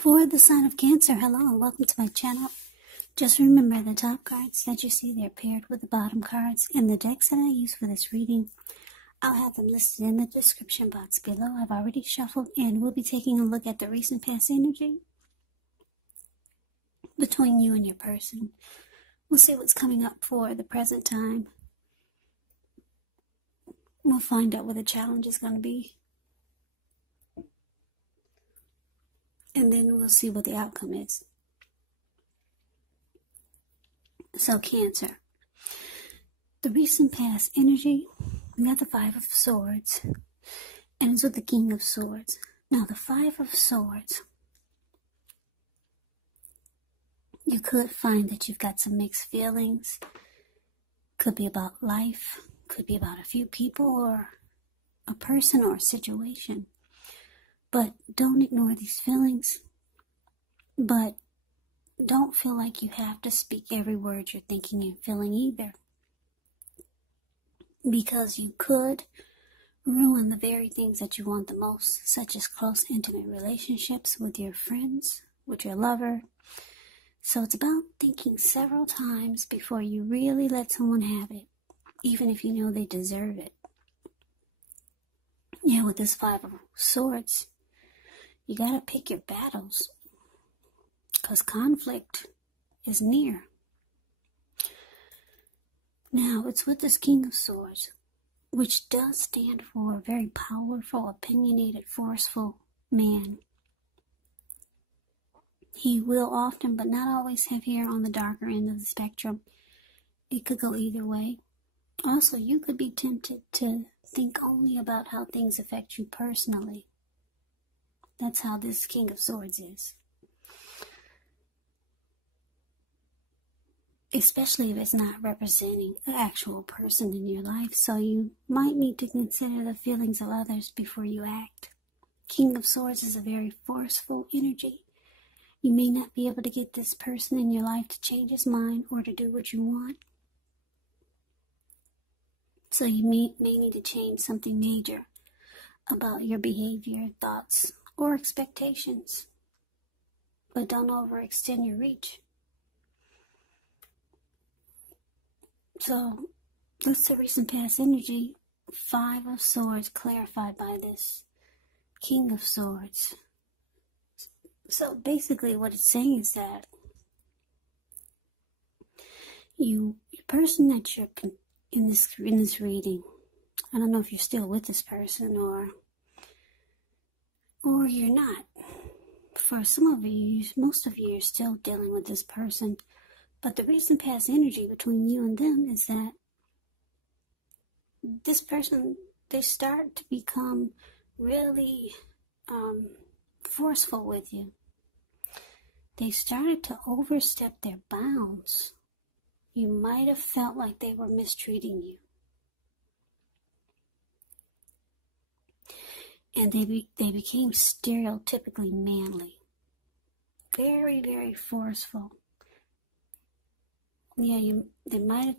For the sign of Cancer, hello and welcome to my channel. Just remember the top cards that you see, they're paired with the bottom cards. And the decks that I use for this reading, I'll have them listed in the description box below. I've already shuffled and we'll be taking a look at the recent past energy between you and your person. We'll see what's coming up for the present time. We'll find out what the challenge is going to be. And then we'll see what the outcome is. So Cancer, the recent past energy, we got the Five of Swords, and it's with the King of Swords. Now the Five of Swords, you could find that you've got some mixed feelings. Could be about life, could be about a few people or a person or a situation. But don't ignore these feelings. But don't feel like you have to speak every word you're thinking and feeling either. Because you could ruin the very things that you want the most, such as close, intimate relationships with your friends, with your lover. So it's about thinking several times before you really let someone have it, even if you know they deserve it. Yeah, with this Five of Swords, you gotta pick your battles, because conflict is near. Now, it's with this King of Swords, which does stand for a very powerful, opinionated, forceful man. He will often, but not always, have hair on the darker end of the spectrum. It could go either way. Also, you could be tempted to think only about how things affect you personally. That's how this King of Swords is. Especially if it's not representing an actual person in your life. So you might need to consider the feelings of others before you act. King of Swords is a very forceful energy. You may not be able to get this person in your life to change his mind or to do what you want. So you may need to change something major about your behavior, thoughts, or expectations. But don't overextend your reach. So that's the recent past energy. Five of Swords clarified by this King of Swords. So basically what it's saying is that the person that you're in this reading, I don't know if you're still with this person or you're not. For some of you, most of you are still dealing with this person. But the recent past energy between you and them is that this person, they start to become really forceful with you. They started to overstep their bounds. You might have felt like they were mistreating you. And they became stereotypically manly. Very, very forceful. Yeah, they might have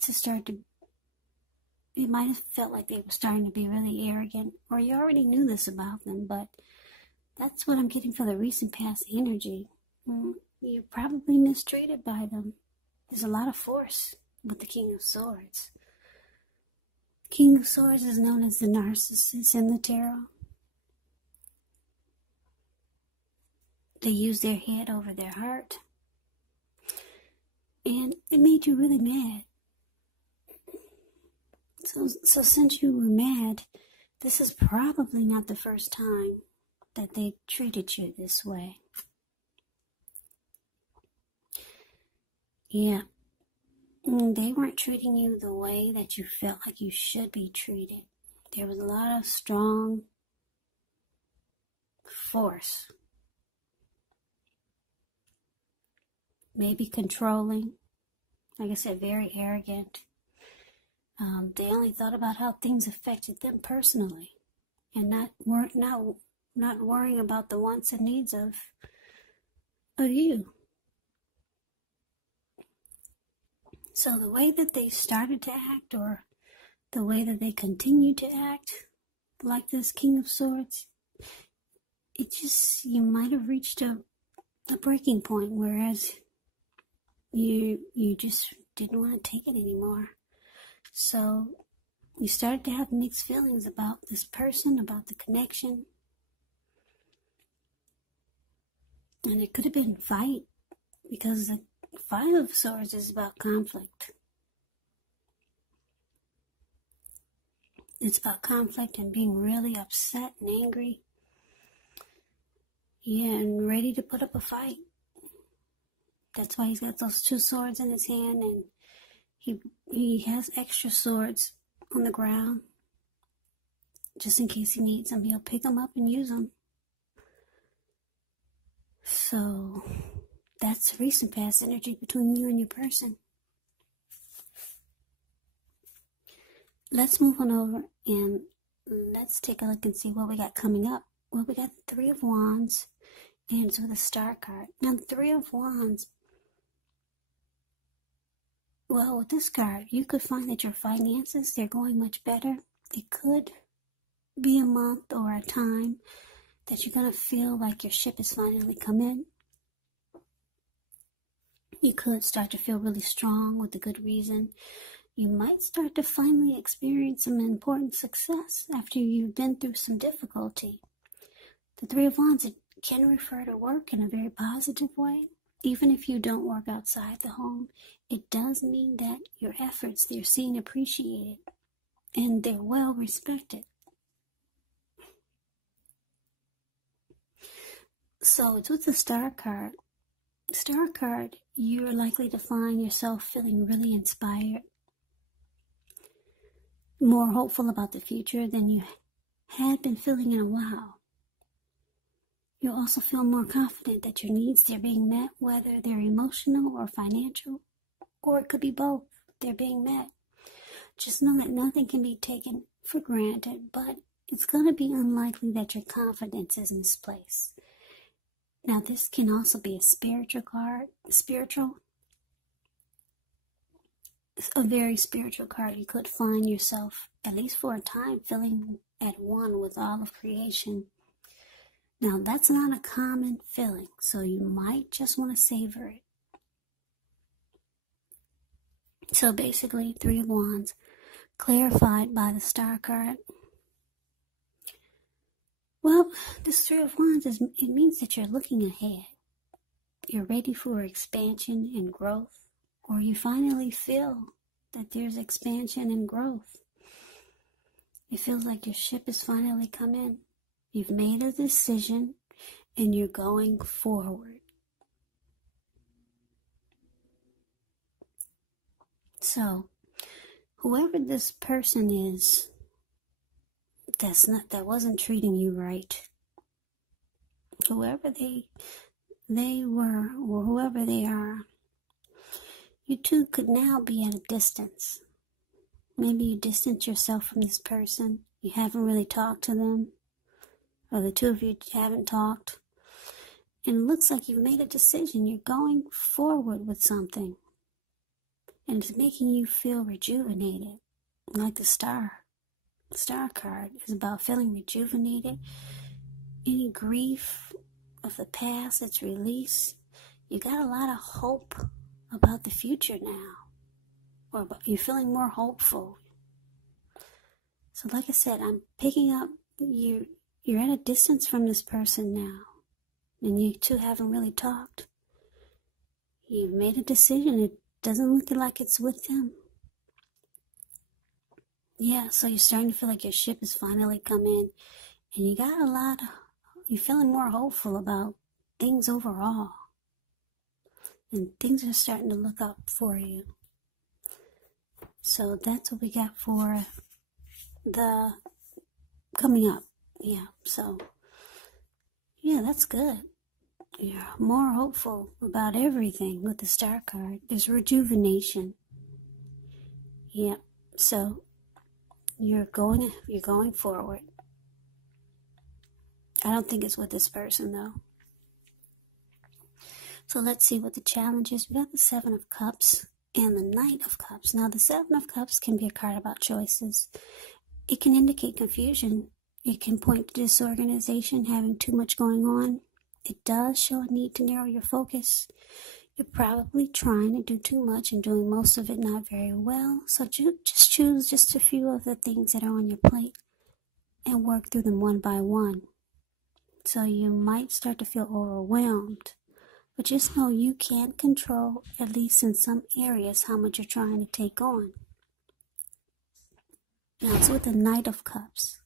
it might have felt like they were starting to be really arrogant, or you already knew this about them, but that's what I'm getting for the recent past energy. You're probably mistreated by them. There's a lot of force with the King of Swords. King of Swords is known as the Narcissist in the tarot. They use their head over their heart. And it made you really mad. So since you were mad, this is probably not the first time that they treated you this way. Yeah. They weren't treating you the way that you felt like you should be treated. There was a lot of strong force. Maybe controlling. Like I said, very arrogant. They only thought about how things affected them personally, and not worrying about the wants and needs of you. So the way that they started to act, or the way that they continue to act, like this King of Swords, it just, you might have reached a a breaking point, whereas you just didn't want to take it anymore. So you started to have mixed feelings about this person, about the connection. And it could have been fight, because the Five of Swords is about conflict. It's about conflict and being really upset and angry. Yeah, and ready to put up a fight. That's why he's got those two swords in his hand, and he has extra swords on the ground. Just in case he needs them, he'll pick them up and use them. So that's recent past energy between you and your person. Let's move on over and let's take a look and see what we got coming up. Well, we got the Three of Wands, and it's with a star card. Now, the Three of Wands, well, with this card, you could find that your finances, they're going much better. It could be a month or a time that you're going to feel like your ship has finally come in. You could start to feel really strong with a good reason. You might start to finally experience some important success after you've been through some difficulty. The Three of Wands, it can refer to work in a very positive way. Even if you don't work outside the home, it does mean that your efforts, they're seen appreciated and they're well respected. So it's with the Star card. Star card, you're likely to find yourself feeling really inspired, more hopeful about the future than you had been feeling in a while. You'll also feel more confident that your needs, they're being met, whether they're emotional or financial, or it could be both. They're being met. Just know that nothing can be taken for granted, but it's going to be unlikely that your confidence is misplaced. Now, this can also be a spiritual card. A very spiritual card. You could find yourself, at least for a time, feeling at one with all of creation. Now, that's not a common feeling, so you might just want to savor it. So basically, Three of Wands, clarified by the Star card. Well, this Three of Wands, it means that you're looking ahead. You're ready for expansion and growth, or you finally feel that there's expansion and growth. It feels like your ship has finally come in. You've made a decision and you're going forward. So, whoever this person is that wasn't treating you right, whoever they were or whoever they are, you two could now be at a distance. Maybe you distance yourself from this person. You haven't really talked to them, or the two of you haven't talked. And it looks like you've made a decision. You're going forward with something. And it's making you feel rejuvenated. Like the Star card is about feeling rejuvenated. Any grief of the past that's released. You got a lot of hope about the future now. Or you're feeling more hopeful. So like I said, I'm picking up, you're at a distance from this person now. And you two haven't really talked. You've made a decision. It doesn't look like it's with them. Yeah, so you're starting to feel like your ship has finally come in. And you're feeling more hopeful about things overall. And things are starting to look up for you. So that's what we got for the coming up. Yeah, so, yeah, that's good. You're more hopeful about everything with the Star card. There's rejuvenation. Yeah, so you're going forward. I don't think it's with this person, though. So let's see what the challenge is. We got the Seven of Cups and the Knight of Cups. Now, the Seven of Cups can be a card about choices. It can indicate confusion. It can point to disorganization, having too much going on. It does show a need to narrow your focus. You're probably trying to do too much and doing most of it not very well. So just choose just a few of the things that are on your plate and work through them one by one. So you might start to feel overwhelmed. But just know you can't control, at least in some areas, how much you're trying to take on. Now it's with the Knight of Cups.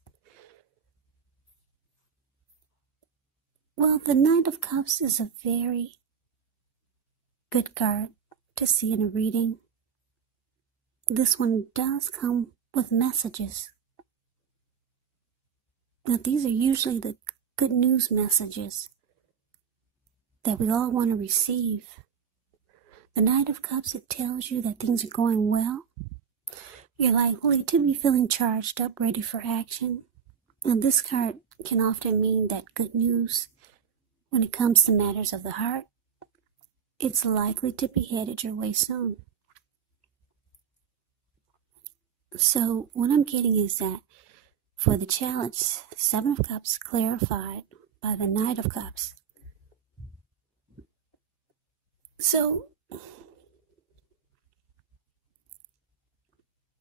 Well, the Knight of Cups is a very good card to see in a reading. This one does come with messages. Now these are usually the good news messages that we all want to receive. The Knight of Cups, it tells you that things are going well. You're likely to be feeling charged up, ready for action. And this card can often mean that good news, when it comes to matters of the heart, it's likely to be headed your way soon. So what I'm getting is that for the challenge, 7 of Cups clarified by the Knight of Cups. So,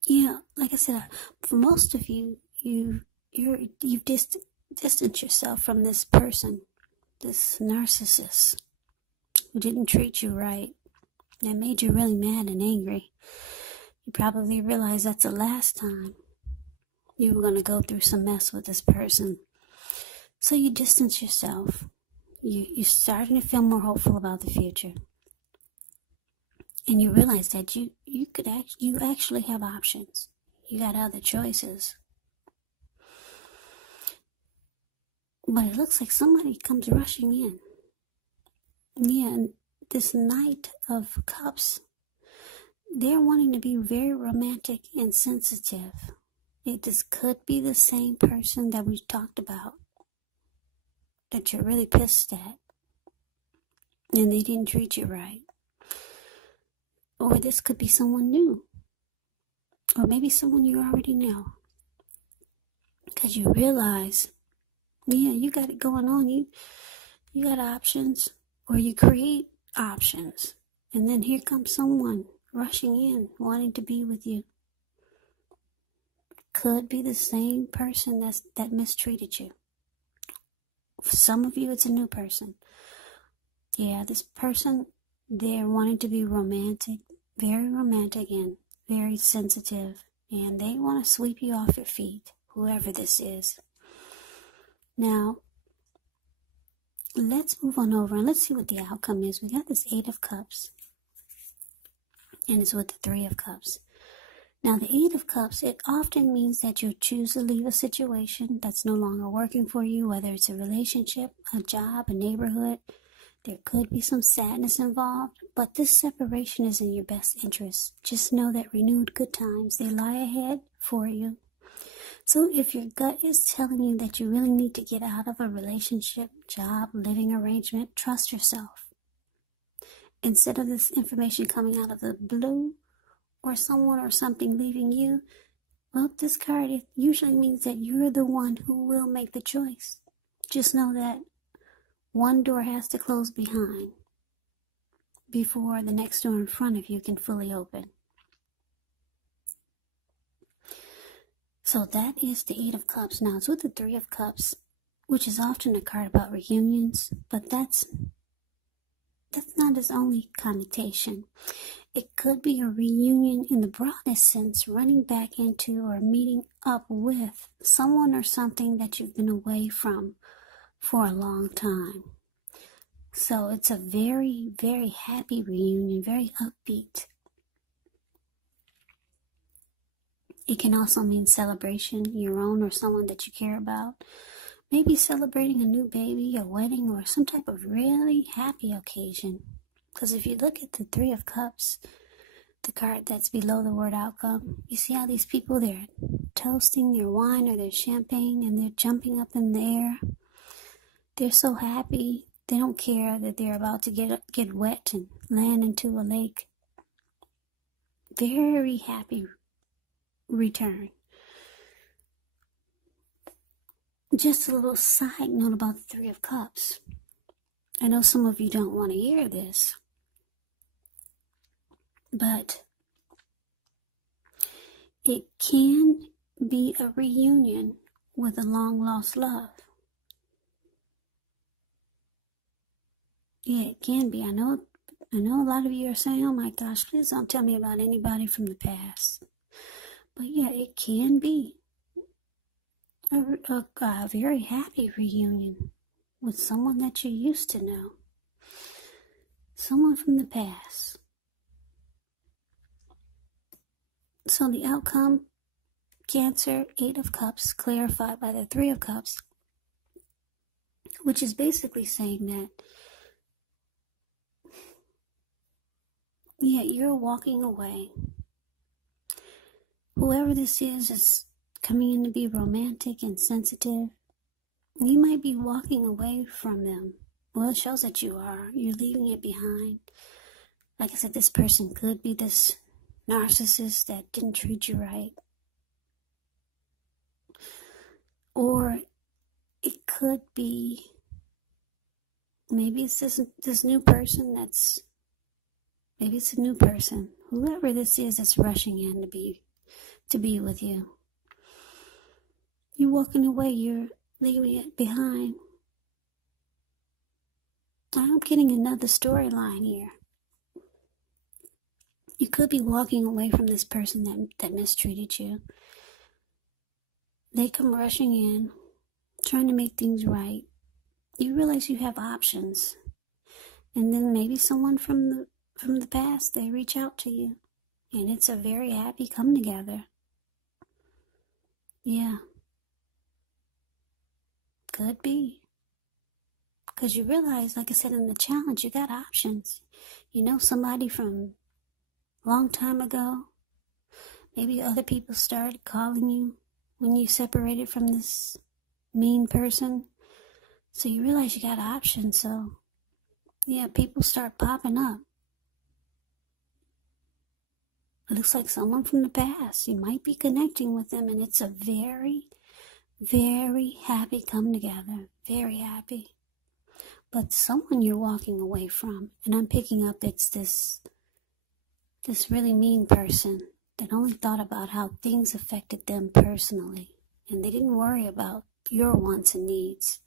yeah, like I said, for most of you, you've distanced yourself from this person, this narcissist, who didn't treat you right, that made you really mad and angry. You probably realize that's the last time you were going to go through some mess with this person. So you distance yourself. You're starting to feel more hopeful about the future. And you realize that you actually have options. You got other choices. But it looks like somebody comes rushing in. Yeah, and this Knight of Cups, they're wanting to be very romantic and sensitive. This could be the same person that we talked about, that you're really pissed at, and they didn't treat you right. Or this could be someone new. Or maybe someone you already know. Because you realize, yeah, you got it going on. You got options. Or you create options. And then here comes someone rushing in, wanting to be with you. Could be the same person that mistreated you. For some of you, it's a new person. Yeah, this person, they're wanting to be romantic, and very sensitive, and they want to sweep you off your feet, whoever this is. Now, let's move on over and let's see what the outcome is. We got this 8 of Cups, and it's with the 3 of Cups. Now, the 8 of Cups, it often means that you choose to leave a situation that's no longer working for you, whether it's a relationship, a job, a neighborhood. There could be some sadness involved, but this separation is in your best interest. Just know that renewed good times, they lie ahead for you. So if your gut is telling you that you really need to get out of a relationship, job, living arrangement, trust yourself. Instead of this information coming out of the blue, or someone or something leaving you, well, this card, it usually means that you're the one who will make the choice. Just know that one door has to close behind before the next door in front of you can fully open. So that is the 8 of Cups. Now, it's with the 3 of Cups, which is often a card about reunions, but that's not its only connotation. It could be a reunion in the broadest sense, running back into or meeting up with someone or something that you've been away from for a long time. So it's a very, very happy reunion, very upbeat. It can also mean celebration, your own or someone that you care about. Maybe celebrating a new baby, a wedding, or some type of really happy occasion. Because if you look at the 3 of Cups, the card that's below the word outcome, you see how these people, they're toasting their wine or their champagne and they're jumping up in the air. They're so happy. They don't care that they're about to get wet and land into a lake. Very happy return. Just a little side note about the 3 of Cups. I know some of you don't want to hear this, but it can be a reunion with a long-lost love. Yeah, it can be. I know a lot of you are saying, oh my gosh, please don't tell me about anybody from the past. But yeah, it can be a very happy reunion with someone that you used to know. Someone from the past. So the outcome, Cancer, 8 of Cups, clarified by the 3 of Cups, which is basically saying that, yeah, you're walking away. Whoever this is coming in to be romantic and sensitive. You might be walking away from them. Well, it shows that you are. You're leaving it behind. Like I said, this person could be this narcissist that didn't treat you right. Or it could be, maybe it's this new person maybe it's a new person. Whoever this is that's rushing in to be with you. You're walking away, you're leaving it behind. I'm getting another storyline here. You could be walking away from this person that mistreated you. They come rushing in, trying to make things right. You realize you have options. And then maybe someone from the past, they reach out to you. And it's a very happy come together. Yeah. Could be. Because you realize, like I said in the challenge, you got options. You know somebody from a long time ago. Maybe other people started calling you when you separated from this mean person. So you realize you got options. So, yeah, people start popping up. It looks like someone from the past. You might be connecting with them, and it's a very, very happy come together. Very happy. But someone you're walking away from, and I'm picking up it's this really mean person that only thought about how things affected them personally, and they didn't worry about your wants and needs.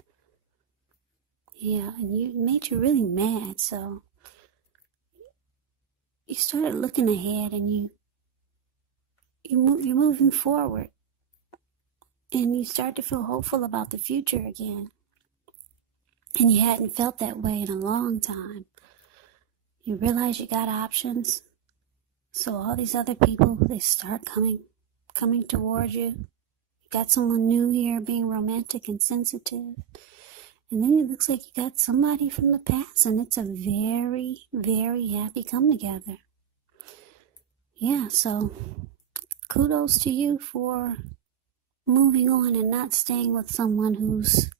Yeah, and it made you really mad, so you started looking ahead, and you're moving forward, and you start to feel hopeful about the future again. And you hadn't felt that way in a long time. You realize you got options. So all these other people, they start coming toward you. You got someone new here being romantic and sensitive. And then it looks like you got somebody from the past, and it's a very, very happy come together. Yeah, so kudos to you for moving on and not staying with someone who's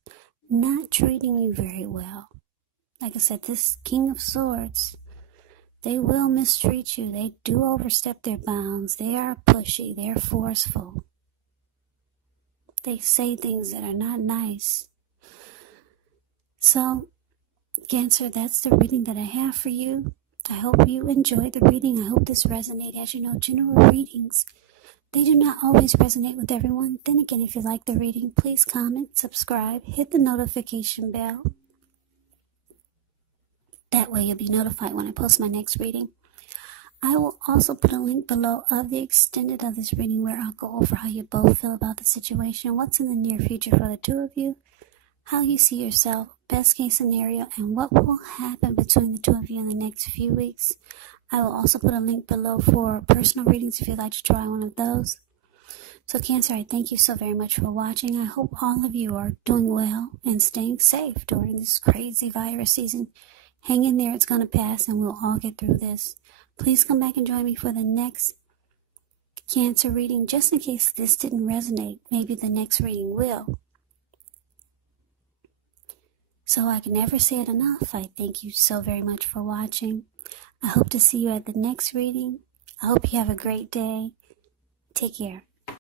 not treating you very well. Like I said, this King of Swords, they will mistreat you. They do overstep their bounds. They are pushy. They're forceful. They say things that are not nice. So, Cancer, that's the reading that I have for you. I hope you enjoyed the reading. I hope this resonated. As you know, general readings, they do not always resonate with everyone. Then again, if you like the reading, please comment, subscribe, hit the notification bell. That way you'll be notified when I post my next reading. I will also put a link below of the extended of this reading where I'll go over how you both feel about the situation, what's in the near future for the two of you, how you see yourself, best case scenario, and what will happen between the two of you in the next few weeks. I will also put a link below for personal readings if you'd like to try one of those. So Cancer, I thank you so very much for watching. I hope all of you are doing well and staying safe during this crazy virus season. Hang in there, it's going to pass, and we'll all get through this. Please come back and join me for the next Cancer reading, just in case this didn't resonate. Maybe the next reading will. So I can never say it enough. I thank you so very much for watching. I hope to see you at the next reading. I hope you have a great day. Take care.